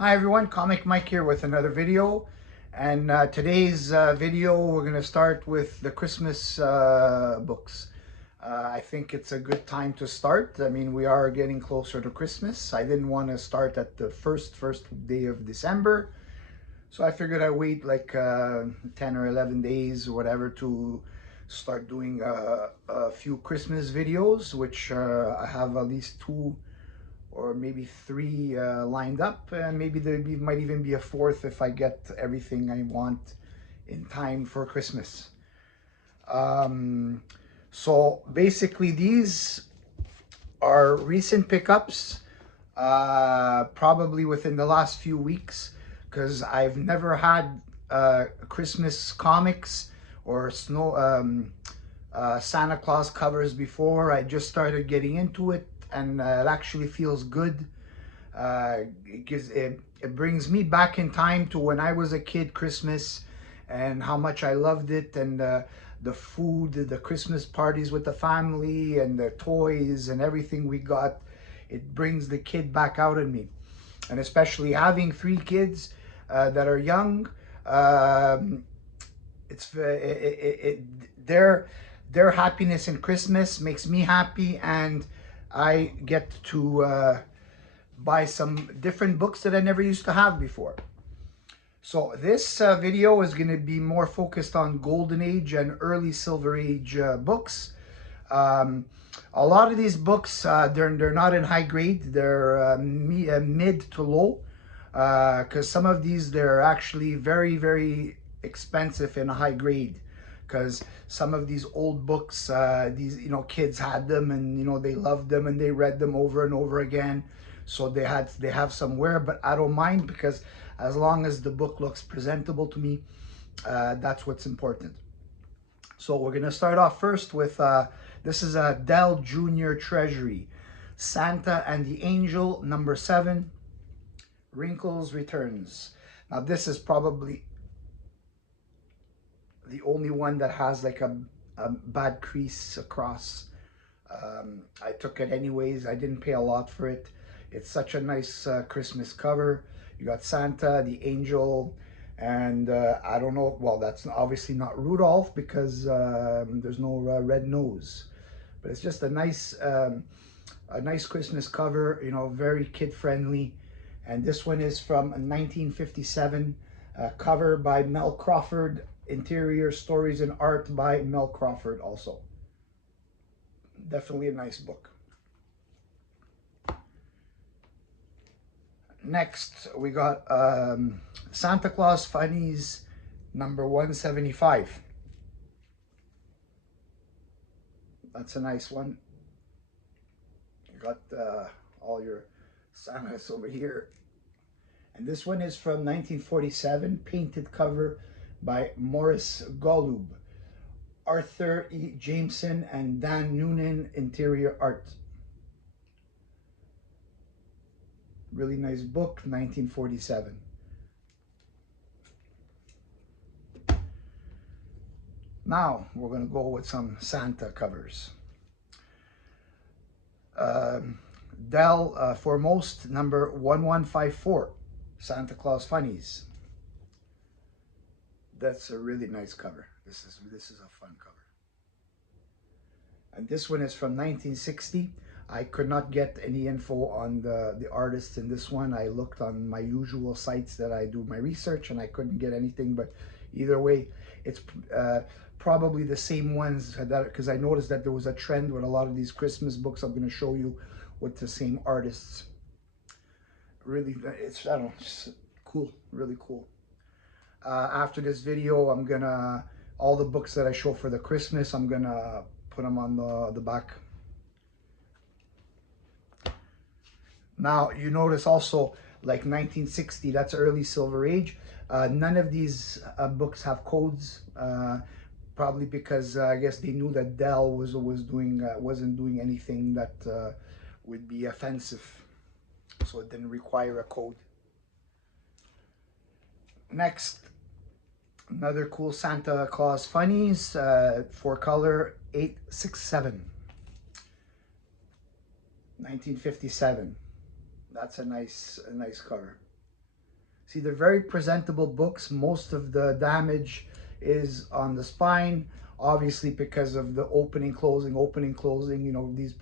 Hi everyone, Comic Mike here with another video. And today's video, we're going to start with the Christmas books. I think it's a good time to start. I mean, we are getting closer to Christmas. I didn't want to start at the first day of December. So I figured I'd wait like 10 or 11 days or whatever to start doing a few Christmas videos, which I have at least two or maybe three lined up, and maybe might even be a fourth if I get everything I want in time for Christmas. Um, so basically, these are recent pickups, probably within the last few weeks, because I've never had Christmas comics or Santa Claus covers before. I just started getting into it, and it actually feels good. It brings me back in time to when I was a kid, Christmas, and how much I loved it, and the food, the Christmas parties with the family, and the toys and everything we got. It brings the kid back out in me, and especially having three kids that are young. Um, it's their happiness in Christmas makes me happy, and I get to buy some different books that I never used to have before. So this video is going to be more focused on Golden Age and early Silver Age books. Um, a lot of these books, they're not in high grade. They're mid to low, because some of these, they're actually very, very expensive in a high grade, because some of these old books, these kids had them, and they loved them and they read them over and over again, so they have some wear. But I don't mind, because as long as the book looks presentable to me, that's what's important. So we're gonna start off first with this is a Dell Junior Treasury, Santa and the Angel, number 7, Wrinkles Returns. Now this is probably the only one that has like a bad crease across. I took it anyways. I didn't pay a lot for it. It's such a nice Christmas cover. You got Santa, the Angel, and I don't know. Well, that's obviously not Rudolph, because there's no red nose. But it's just a nice Christmas cover. Very kid friendly. And this one is from 1957. Cover by Mel Crawford. Interior stories and art by Mel Crawford also. Definitely a nice book. Next, we got Santa Claus Funnies, number 175. That's a nice one. You got all your Santas over here. And this one is from 1947, painted cover by Morris Golub, Arthur E. Jameson, and Dan Noonan, interior art. Really nice book, 1947. Now we're going to go with some Santa covers. Dell Foremost, number 1154, Santa Claus Funnies. That's a really nice cover. This is a fun cover. And this one is from 1960. I could not get any info on the artists in this one. I looked on my usual sites that I do my research, and I couldn't get anything. But either way, it's probably the same ones, because I noticed that there was a trend with a lot of these Christmas books I'm going to show you with the same artists. Really, it's, I don't know, just cool, really cool. After this video, I'm gonna, all the books that I show for the Christmas, I'm gonna put them on the back. Now you notice also, like 1960, that's early Silver Age. None of these books have codes, probably because I guess they knew that Dell wasn't doing anything that would be offensive, so it didn't require a code. Next, another cool Santa Claus Funnies, 4-color, 867, 1957. That's a nice cover. See, they're very presentable books. Most of the damage is on the spine, obviously because of the opening, closing. You know, these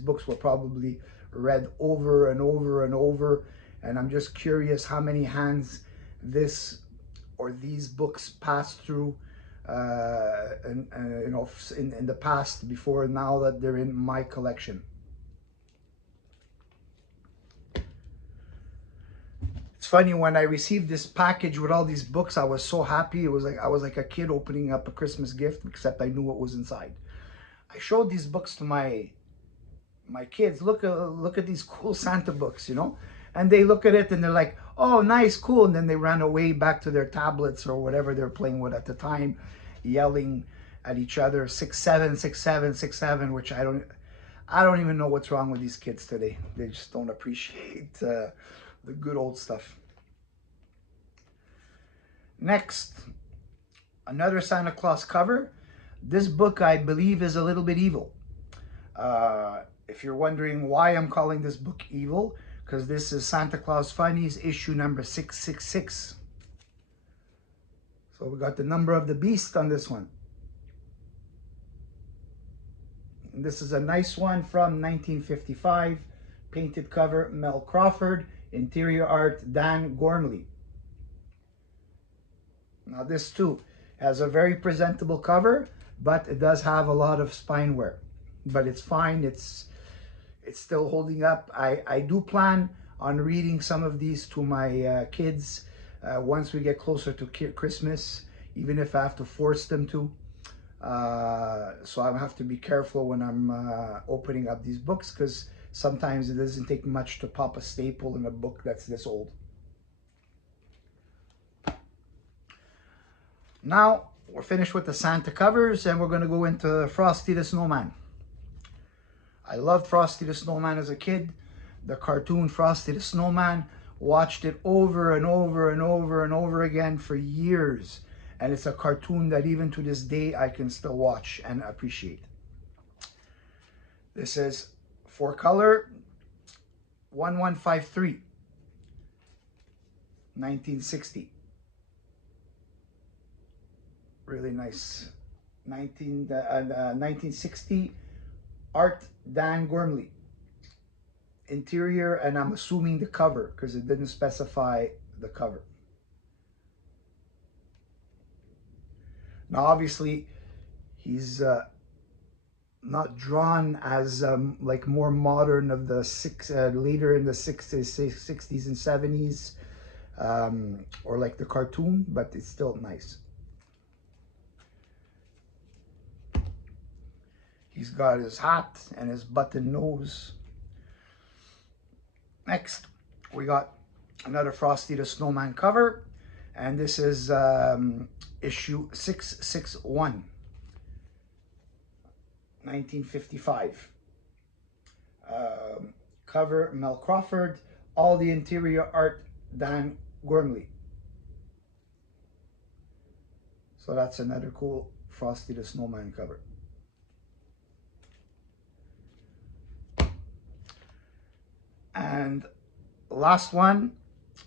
books were probably read over and over and over. And I'm just curious how many hands this or these books passed through, you know, in the past before now that they're in my collection. It's funny, when I received this package with all these books, I was so happy. It was like I was like a kid opening up a Christmas gift, except I knew what was inside. I showed these books to my kids. Look at these cool Santa books, you know, and they look at it and they're like, oh, nice, cool, and then they ran away back to their tablets or whatever they're playing with at the time, yelling at each other, 6-7, 6-7, 6-7, which I don't even know what's wrong with these kids today. They just don't appreciate the good old stuff. Next, another Santa Claus cover. This book, I believe, is a little bit evil. If you're wondering why I'm calling this book evil, because this is Santa Claus Funnies, issue number 666. So we got the number of the beast on this one. And this is a nice one from 1955. Painted cover, Mel Crawford. Interior art, Dan Gormley. Now this too has a very presentable cover, but it does have a lot of spine wear. But it's fine, it's still holding up. I do plan on reading some of these to my kids once we get closer to Christmas, even if I have to force them to. So I have to be careful when I'm opening up these books, because sometimes it doesn't take much to pop a staple in a book that's this old. Now we're finished with the Santa covers and we're going to go into Frosty the Snowman. I loved Frosty the Snowman as a kid. The cartoon Frosty the Snowman, watched it over and over and over and over again for years. And it's a cartoon that even to this day I can still watch and appreciate. This is 4-color, 1153, 1960. Really nice. 1960 art, Dan Gormley. Interior, and I'm assuming the cover because it didn't specify the cover. Now obviously he's not drawn as like more modern of the later in the 60s and 70s, or like the cartoon, but it's still nice. He's got his hat and his button nose. Next, we got another Frosty the Snowman cover, and this is issue 661, 1955. Cover, Mel Crawford. All the interior art, Dan Gormley. So that's another cool Frosty the Snowman cover. And last one,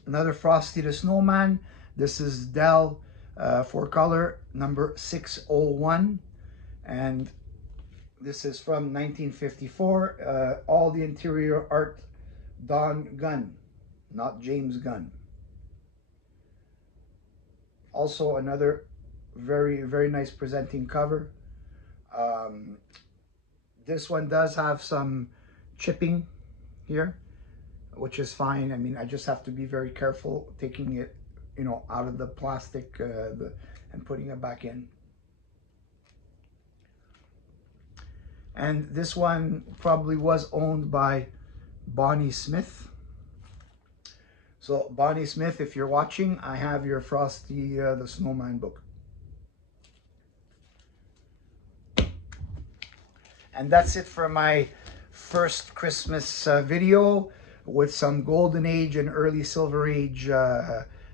another Frosty the Snowman. This is Dell 4-color, number 601. And this is from 1954. All the interior art, Don Gunn, not James Gunn. Also another very, very nice presenting cover. This one does have some chipping here, which is fine. I mean, I just have to be very careful taking it, you know, out of the plastic and putting it back in. And this one probably was owned by Bonnie Smith. So Bonnie Smith, if you're watching, I have your Frosty the Snowman book. And that's it for my first Christmas video with some Golden Age and early Silver Age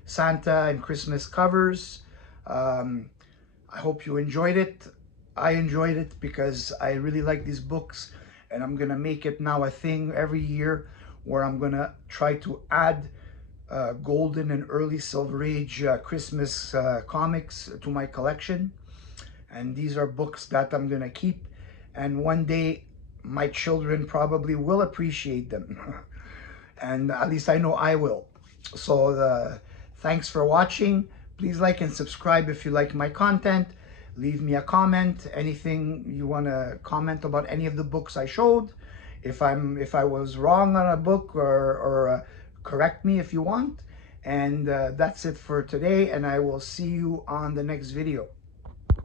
Santa and Christmas covers. I hope you enjoyed it. I enjoyed it because I really like these books, and I'm gonna make it now a thing every year where I'm gonna try to add golden and early Silver Age Christmas comics to my collection. And these are books that I'm gonna keep, and one day my children probably will appreciate them. And at least I know I will. So thanks for watching. Please like and subscribe if you like my content. Leave me a comment, anything you want to comment about any of the books I showed. If I was wrong on a book, or correct me if you want. And that's it for today, and I will see you on the next video.